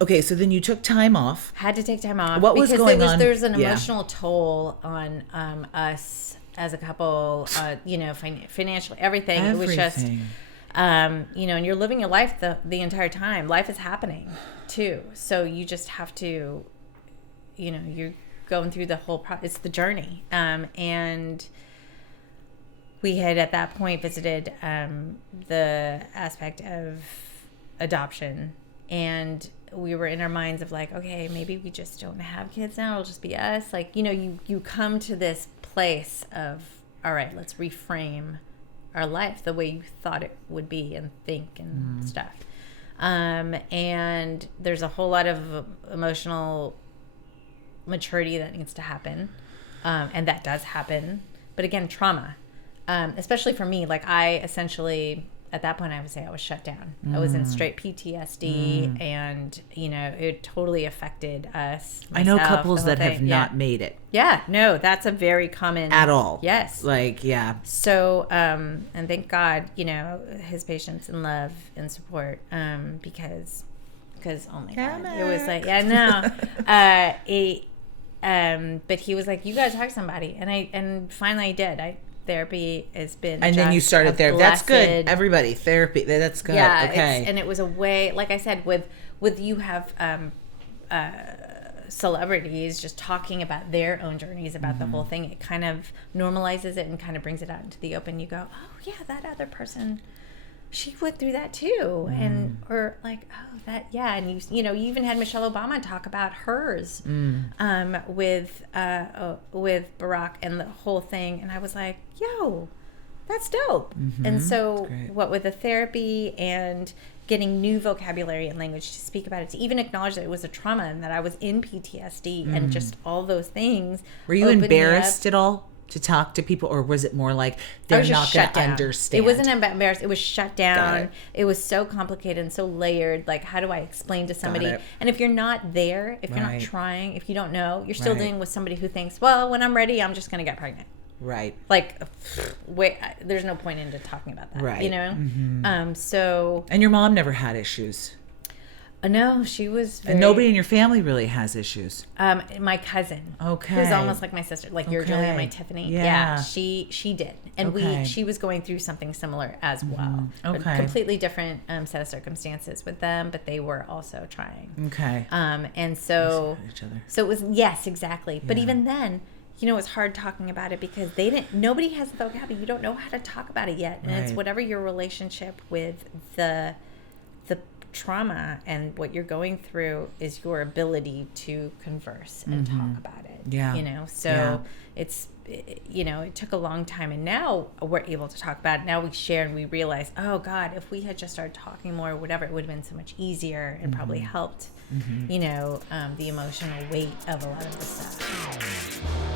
Okay, so then you took time off. Had to take time off. What was going on? There's an emotional toll on us as a couple, financially, everything. It was just, and you're living your life the entire time. Life is happening too. So you just have to, you're going through the whole it's the journey. And we had at that point visited the aspect of adoption, and we were in our minds of like, okay, maybe we just don't have kids now. It'll just be us. Like, you come to this place of, all right, let's reframe our life the way you thought it would be and think and stuff. And there's a whole lot of emotional maturity that needs to happen. And that does happen. But again, trauma, especially for me, like I essentially, at that point, I would say I was shut down. I was in straight PTSD, and it totally affected us. Myself, I know couples that have not made it. Yeah, no, that's a very common at all. Yes, like So, and thank God, his patience and love and support, because oh my God, it was like but he was like, you gotta talk to somebody, and finally I did. Therapy has been, and then you started therapy. That's good. Everybody, therapy. That's good. Yeah. Okay. And it was a way, like I said, with you have celebrities just talking about their own journeys about the whole thing. It kind of normalizes it and kind of brings it out into the open. You go, oh yeah, that other person, she went through that too, and or like, oh that, yeah, and you even had Michelle Obama talk about hers with Barack and the whole thing, and I was like, yo, that's dope. And so what with the therapy and getting new vocabulary and language to speak about it, to even acknowledge that it was a trauma and that I was in PTSD and just all those things. Were you embarrassed at all to talk to people, or was it more like they're not going to understand? It wasn't embarrassed. It was shut down. It was so complicated and so layered. Like, how do I explain to somebody? And if you're not there, if you're not trying, if you don't know, you're still dealing with somebody who thinks, well, when I'm ready, I'm just going to get pregnant. Right. Like, wait, there's no point into talking about that. Right. So. And your mom never had issues. No, she was and nobody in your family really has issues. My cousin, okay, who's almost like my sister, like your Julia, my Tiffany. Yeah, she did, and she was going through something similar as well. Okay, a completely different set of circumstances with them, but they were also trying. Okay, and so each other. So it was exactly. But even then, it's hard talking about it because nobody has the vocabulary. You don't know how to talk about it yet, and it's whatever your relationship with the trauma and what you're going through is your ability to converse and talk about it. It took a long time, and now we're able to talk about it. Now we share and we realize, oh God, if we had just started talking more or whatever, it would have been so much easier and probably helped the emotional weight of a lot of the stuff.